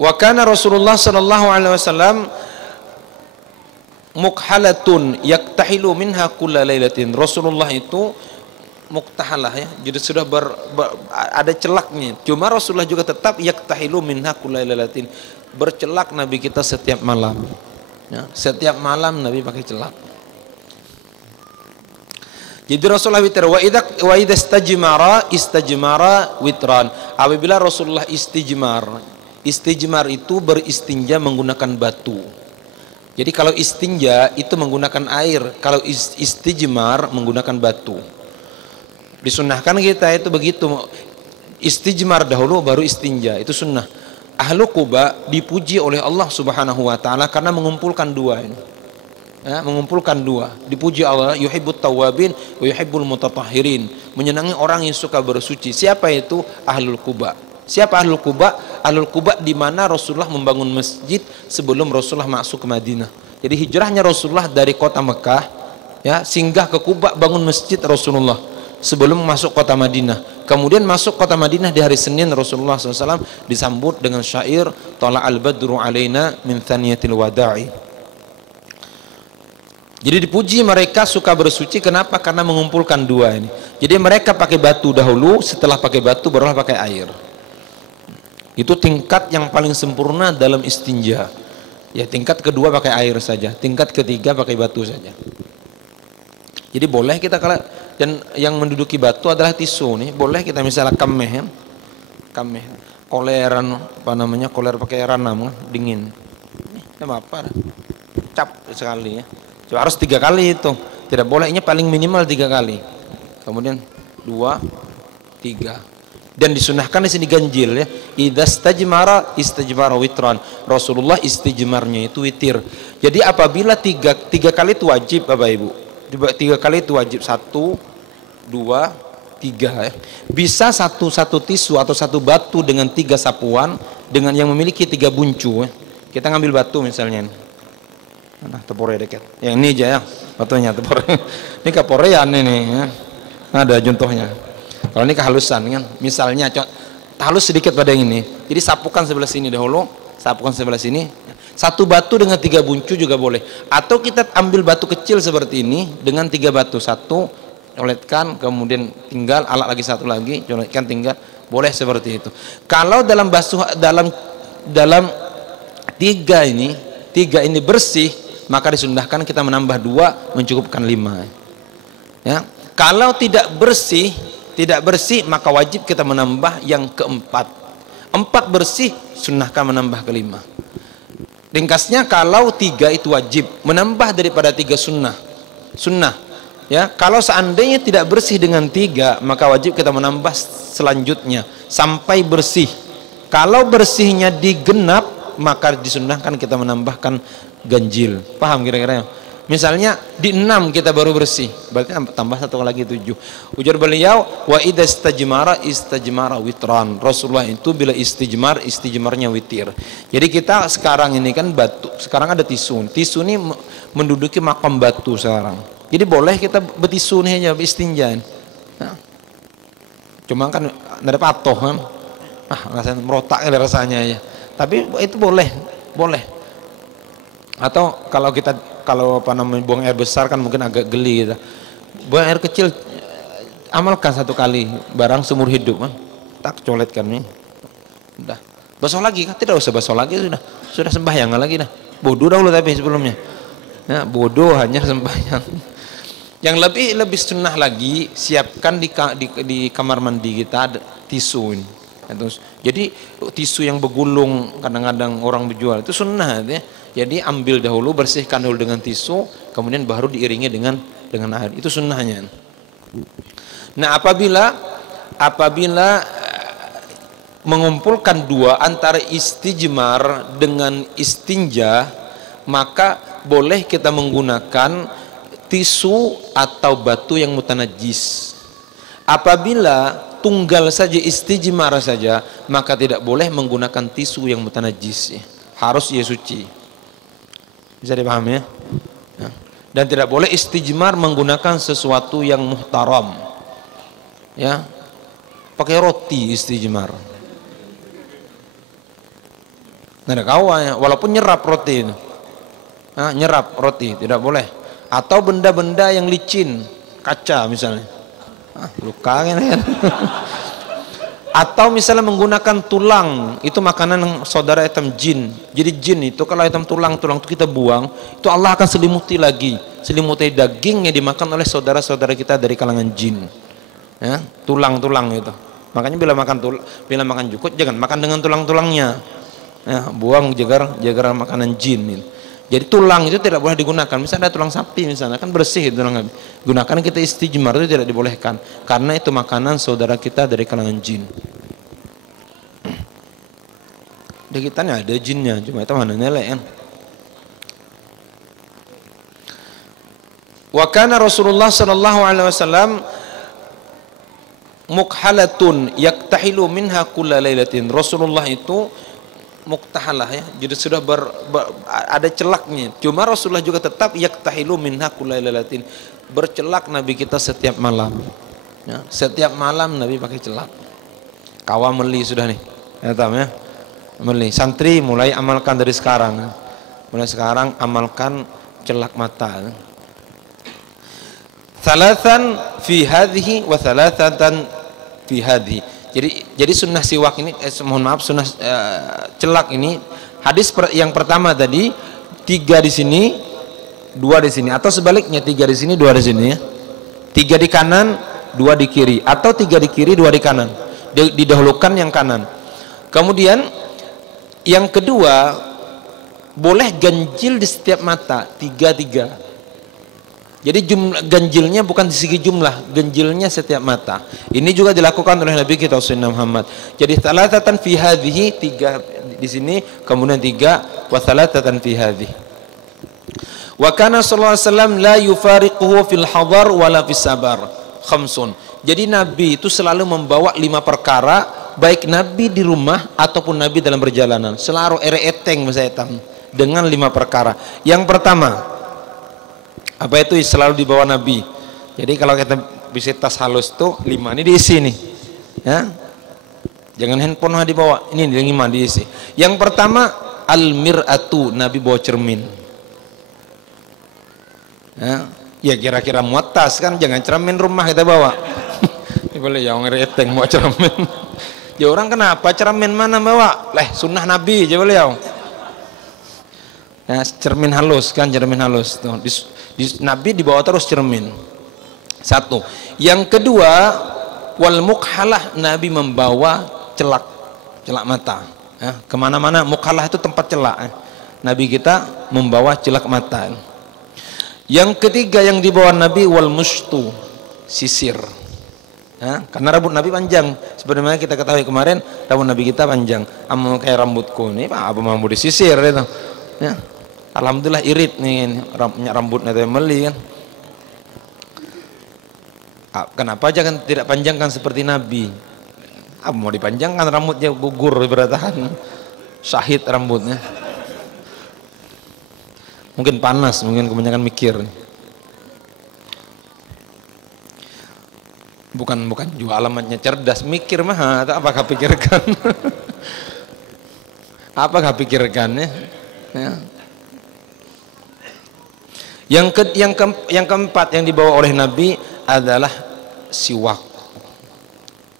Wa kana Rasulullah sallallahu alaihi wasallam mukhalatun yaktahilu minha kulla lailatin. Rasulullah itu muktahalah ya, jadi sudah ada celaknya. Cuma Rasulullah juga tetap yaktahilu minha kulla lailatin, bercelak Nabi kita setiap malam ya, setiap malam Nabi pakai celak. Jadi Rasulullah witir. Wa idza istajmara witran. Apabila Rasulullah istijmar itu beristinja menggunakan batu. Jadi kalau istinja itu menggunakan air, kalau istijmar menggunakan batu. Disunnahkan kita itu begitu, istijmar dahulu baru istinja, itu sunnah. Ahlu Quba dipuji oleh Allah Subhanahu wa taala karena mengumpulkan dua ini. Ya, mengumpulkan dua. Dipuji Allah, yuhibbut tawwabin wa yuhibbul mutatahhirin, menyenangi orang yang suka bersuci. Siapa itu? Ahlul Quba. Siapa Ahlul Quba? Ahlul Quba di mana Rasulullah membangun masjid sebelum Rasulullah masuk ke Madinah. Jadi hijrahnya Rasulullah dari kota Mekah ya, singgah ke Quba, bangun masjid Rasulullah sebelum masuk kota Madinah. Kemudian masuk kota Madinah di hari Senin, Rasulullah SAW disambut dengan syair Tala al-badru alaina min thaniyatil wada'i. Jadi dipuji mereka suka bersuci. Kenapa? Karena mengumpulkan dua ini. Jadi mereka pakai batu dahulu, setelah pakai batu barulah pakai air. Itu tingkat yang paling sempurna dalam istinja. Ya, tingkat kedua pakai air saja, tingkat ketiga pakai batu saja. Jadi boleh kita, kalau dan yang menduduki batu adalah tisu nih, boleh kita misalnya kameh, koleran apa namanya, koler pakai ranam dingin. Ini apa? Cap sekali ya. Cuma harus 3 kali itu, tidak boleh, ini paling minimal 3 kali. Kemudian 2, 3. Dan disunahkan di sini ganjil ya. Idza istajmara witran. Rasulullah istijmarnya itu witir. Jadi apabila 3 kali itu wajib Bapak Ibu. 3 kali itu wajib. 1, 2, 3 ya. Bisa satu tisu atau satu batu dengan 3 sapuan dengan yang memiliki 3 buncu ya. Kita ngambil batu misalnya. Nah, tepore dekat. Yang ini aja ya, batunya tepore. Ini keporean ini ya. Ada contohnya. Kalau ini kehalusan kan. Misalnya halus sedikit pada yang ini. Jadi sapukan sebelah sini dahulu, sapukan sebelah sini. Satu batu dengan 3 buncu juga boleh. Atau kita ambil batu kecil seperti ini dengan 3 batu. Satu coletkan, kemudian tinggal alat lagi, satu lagi coletkan, tinggal. Boleh seperti itu. Kalau dalam tiga ini bersih, maka disundahkan kita menambah 2 mencukupkan 5 ya. Kalau tidak bersih maka wajib kita menambah yang keempat. 4 bersih, sunnahkan menambah ke 5. Ringkasnya, kalau 3 itu wajib, menambah daripada 3 sunnah ya. Kalau seandainya tidak bersih dengan 3, maka wajib kita menambah selanjutnya sampai bersih. Kalau bersihnya digenap, maka disunnahkan kita menambahkan ganjil. Paham kira-kira? Misalnya di 6 kita baru bersih, berarti tambah 1 lagi 7. Ujar beliau, wa idza istajmara witran. Rasulullah itu bila istijmarnya witir. Jadi kita sekarang ini kan batu, sekarang ada tisu. Tisu ini menduduki makam batu sekarang. Jadi boleh kita betisu nih aja istinja. Nah, cuma kan ada patoh kan. Rasanya merotak rasanya ya. Tapi itu boleh. Atau kalau apa namanya buang air besar kan mungkin agak geli gitu. Buang air kecil, amalkan 1 kali barang seumur hidup kan. Tak coletkan nih. Udah. Basuh lagi kan, tidak usah basuh lagi, sudah sembahyang lagi dah. Bodoh dahulu tapi sebelumnya. Ya, bodoh hanya sembahyang. Yang lebih sunnah lagi, siapkan di kamar mandi kita ada tisu ini. Jadi tisu yang bergulung kadang-kadang orang berjual itu sunnah ya. Jadi ambil dahulu, bersihkan dulu dengan tisu, kemudian baru diiringi dengan air. Itu sunnahnya. Nah, apabila mengumpulkan 2 antara istijmar dengan istinja, maka boleh kita menggunakan tisu atau batu yang mutanajis. Apabila tunggal saja istijmar saja, maka tidak boleh menggunakan tisu yang mutanajis. Harus ia suci. Bisa dipahami ya? Dan tidak boleh istijmar menggunakan sesuatu yang muhtaram. Ya. Pakai roti istijmar. Nggak ada kawanya, walaupun nyerap roti ini. Nyerap roti tidak boleh. Atau benda-benda yang licin, kaca misalnya. Luka kan. Atau misalnya menggunakan tulang, itu makanan saudara hitam jin. Jadi jin itu kalau hitam tulang itu kita buang, itu Allah akan selimuti lagi, selimuti daging yang dimakan oleh saudara-saudara kita dari kalangan jin. Ya, tulang-tulang itu. Makanya bila makan jukut jangan makan dengan tulang-tulangnya. Ya, buang jagar makanan jin. Jadi tulang itu tidak boleh digunakan. Misalnya ada tulang sapi misalnya, kan bersih itu tulang sapi. Gunakan kita istijmar, itu tidak dibolehkan karena itu makanan saudara kita dari kalangan jin. Di kita nih ada jinnya, cuma itu mana nelek kan. Wa kana Rasulullah sallallahu alaihi wasallam mukhalatun yaktahilu minha kulla lailatin. Rasulullah itu muktahalah ya, jadi sudah ada celaknya. Cuma Rasulullah juga tetap yaktahilu minha kulla lailatin, bercelak Nabi kita setiap malam. Ya, setiap malam Nabi pakai celak. Kawa meli sudah nih, ya tahu ya. Meli santri mulai amalkan dari sekarang. Mulai sekarang amalkan celak mata. Thalathan fi hadhihi wa thalathatan fi hadhihi. Jadi sunnah siwak ini, sunnah celak ini, hadis yang pertama tadi 3 di sini, 2 di sini, atau sebaliknya 3 di sini, 2 di sini ya. 3 di kanan, 2 di kiri, atau 3 di kiri, 2 di kanan. Didahulukan yang kanan. Kemudian yang kedua, boleh ganjil di setiap mata, 3-3. Jadi jumlah ganjilnya bukan di segi jumlah, ganjilnya setiap mata. Ini juga dilakukan oleh Nabi kita Sayyidina Muhammad. Jadi thalathatan fi hadhihi, 3 di sini, kemudian 3 wa thalathatan fi hadhihi. Wa kana sallallahu alaihi wasallam la yufariquhu fil hadar wala fis sabar. Khamsun. Jadi Nabi itu selalu membawa 5 perkara, baik Nabi di rumah ataupun Nabi dalam perjalanan. Selalu eteng misalnya dengan 5 perkara. Yang pertama, apa itu selalu dibawa Nabi. Jadi kalau kita bisa tas halus tuh 5 ini diisi nih, ya. Jangan handphone dibawa, ini 5 diisi. Yang pertama al-mir'atu, Nabi bawa cermin. Ya kira-kira muat tas kan, jangan cermin rumah kita bawa. Boleh yang ngereteng mau cermin. Ya orang kenapa cermin mana bawa? Sunnah Nabi aja boleh ya. Ya, cermin halus kan, cermin halus tuh. Nabi dibawa terus cermin. 1. Yang kedua, wal mukhalah, Nabi membawa celak mata. Ya, kemana-mana mukhalah itu tempat celak. Nabi kita membawa celak mata. Yang ketiga yang dibawa Nabi wal mushtu, sisir. Ya, karena rambut Nabi panjang. Sebenarnya kita ketahui kemarin rambut Nabi kita panjang. Kayak rambutku ini, apa mau disisir itu. Ya. Alhamdulillah irit nih rambutnya itu meli kan. Kenapa jangan tidak panjangkan seperti Nabi? Mau dipanjangkan rambutnya gugur beratahan, syahid rambutnya. Mungkin panas, mungkin kebanyakan mikir. Bukan juga alamatnya cerdas, mikir mah apakah pikirkan? Apakah pikirkan ya? Yang keempat yang dibawa oleh Nabi adalah siwak.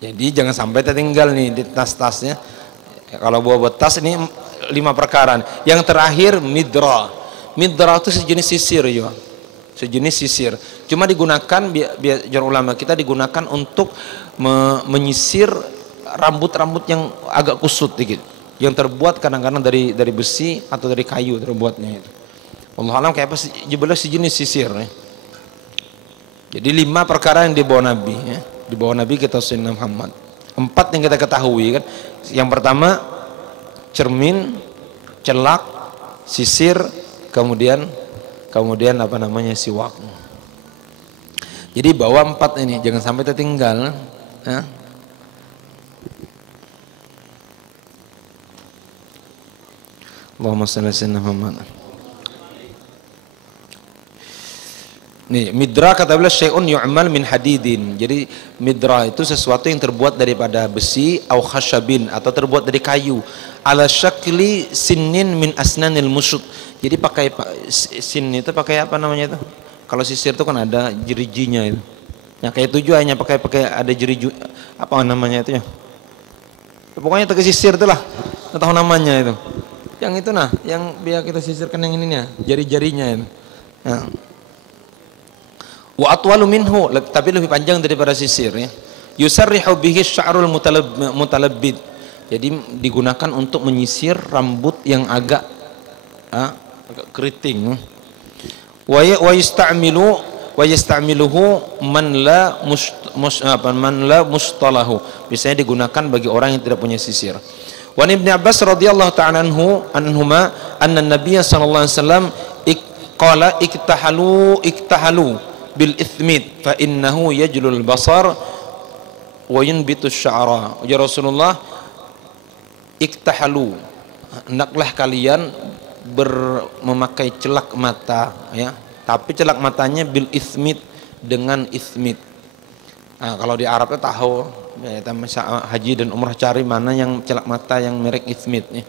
Jadi jangan sampai tertinggal nih di tas-tasnya. Kalau bawa tas ini 5 perkara. Yang terakhir midra. Midra itu sejenis sisir ya. Sejenis sisir. Cuma digunakan biar ulama kita digunakan untuk menyisir rambut-rambut yang agak kusut dikit. Yang terbuat kadang-kadang dari besi atau dari kayu terbuatnya itu. Allah alam kayak apa sejenis sisir ya. Jadi 5 perkara yang dibawa Nabi ya. Dibawa Nabi kita Sayyidina Muhammad. 4 yang kita ketahui kan. Yang pertama cermin, celak, sisir, kemudian apa namanya siwak. Jadi bawa 4 ini, jangan sampai tertinggal ya. Allahumma shalli ala sayyidina Muhammad. Nih, midra kata beliau syai'un yu'mal min hadidin. Jadi midra itu sesuatu yang terbuat daripada besi au khasyabin, atau terbuat dari kayu, ala syakli sinnin min asnanil musyut. Jadi pakai sin itu pakai apa namanya itu? Kalau sisir itu kan ada jerijinya itu. Ya kayak tujuannya pakai ada jeriji apa namanya itu ya? Pokoknya pakai sisir itulah. Enggak tahu namanya itu. Yang itu nah, yang biar kita sisirkan yang ininya, jari-jarinya itu. Ya. Wa atwalu minhu, tapi lebih panjang daripada sisir ya. Yusarrihu bihi sya'rul mutalabbid. Jadi digunakan untuk menyisir rambut yang agak keriting. Wa yasta'miluhu man la mustalahu. Biasanya digunakan bagi orang yang tidak punya sisir. Wa Ibnu Abbas radhiyallahu ta'ala anhuma anna Nabiy sallallahu alaihi wasallam qala iktahalu bil ithmit fa innahu yajlul basar wa yunbitu sya'ra. Ya Rasulullah, iktahalu, hendaklah kalian memakai celak mata ya, tapi celak matanya bil ismit, dengan ismit. Nah, kalau di Arabnya tahu ya, haji dan umrah cari mana yang celak mata yang merek ismit ya.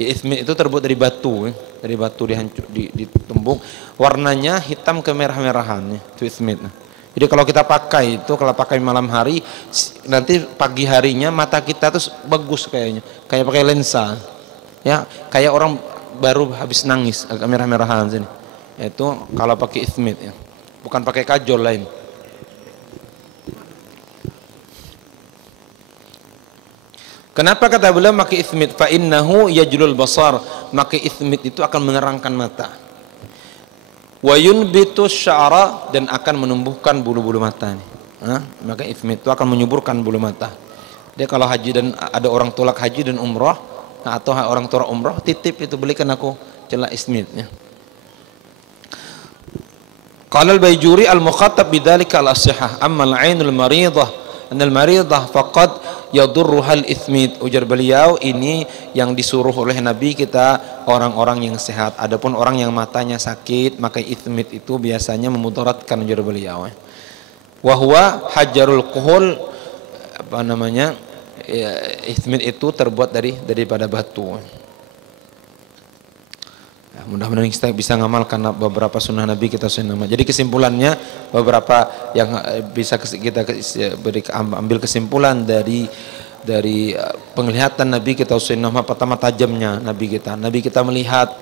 Ya, ismit itu terbuat dari batu ya. Dari batu ditumbuk, warnanya hitam kemerah-merahan ya, itu ismit. Jadi kalau kita pakai itu, kalau pakai malam hari, nanti pagi harinya mata kita tuh bagus kayaknya, kayak pakai lensa ya, kayak orang baru habis nangis, agak merah-merahan sini. Itu kalau pakai ismit ya, bukan pakai kajol lain. Kenapa kata beliau pakai ismit? Fa innahu yajlul basar, maka ismit itu akan menerangkan mata. Wa yunbitu sya'ra, dan akan menumbuhkan bulu-bulu mata nih. Maka ismit itu akan menyuburkan bulu mata. Dia kalau haji dan ada orang tolak haji dan umrah, atau orang tolak umrah, titip itu, belikan aku celak ismitnya. Qala al-Baijuri al-mukhatab bidzalika al-ashihah, amma al-'ainul maridah, anal maridah faqad yadurruhal ismit. Ujar beliau, ini yang disuruh oleh Nabi kita orang-orang yang sehat. Adapun orang yang matanya sakit, maka ismit itu biasanya memudaratkan, ujar beliau. Wa huwa hajarul kuhul, apa namanya? Ya, ismit itu terbuat daripada batu. Ya, mudah-mudahan kita bisa ngamalkan beberapa sunnah Nabi kita sunnah. Jadi kesimpulannya, beberapa yang bisa kita ambil kesimpulan dari penglihatan Nabi kita sunnah. Pertama, tajamnya Nabi kita melihat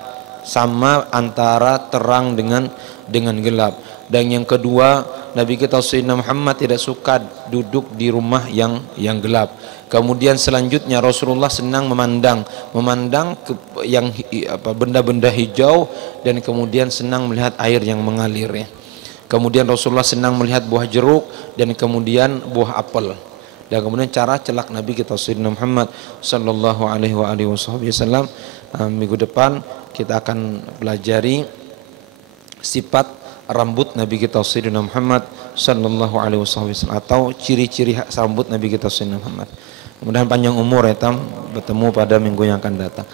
sama antara terang dengan gelap. Dan yang kedua, Nabi kita Sayyidina Muhammad tidak suka duduk di rumah yang gelap. Kemudian selanjutnya Rasulullah senang memandang yang benda-benda hijau, dan kemudian senang melihat air yang mengalir ya. Kemudian Rasulullah senang melihat buah jeruk, dan kemudian buah apel. Dan kemudian cara celak Nabi kita Sayyidina Muhammad sallallahu alaihi wasallam. Minggu depan kita akan pelajari sifat rambut Nabi kita Sayyidina Muhammad sallallahu alaihi wasallam, atau ciri-ciri rambut Nabi kita Sayyidina Muhammad. Mudah-mudahan panjang umur ya, bertemu pada minggu yang akan datang.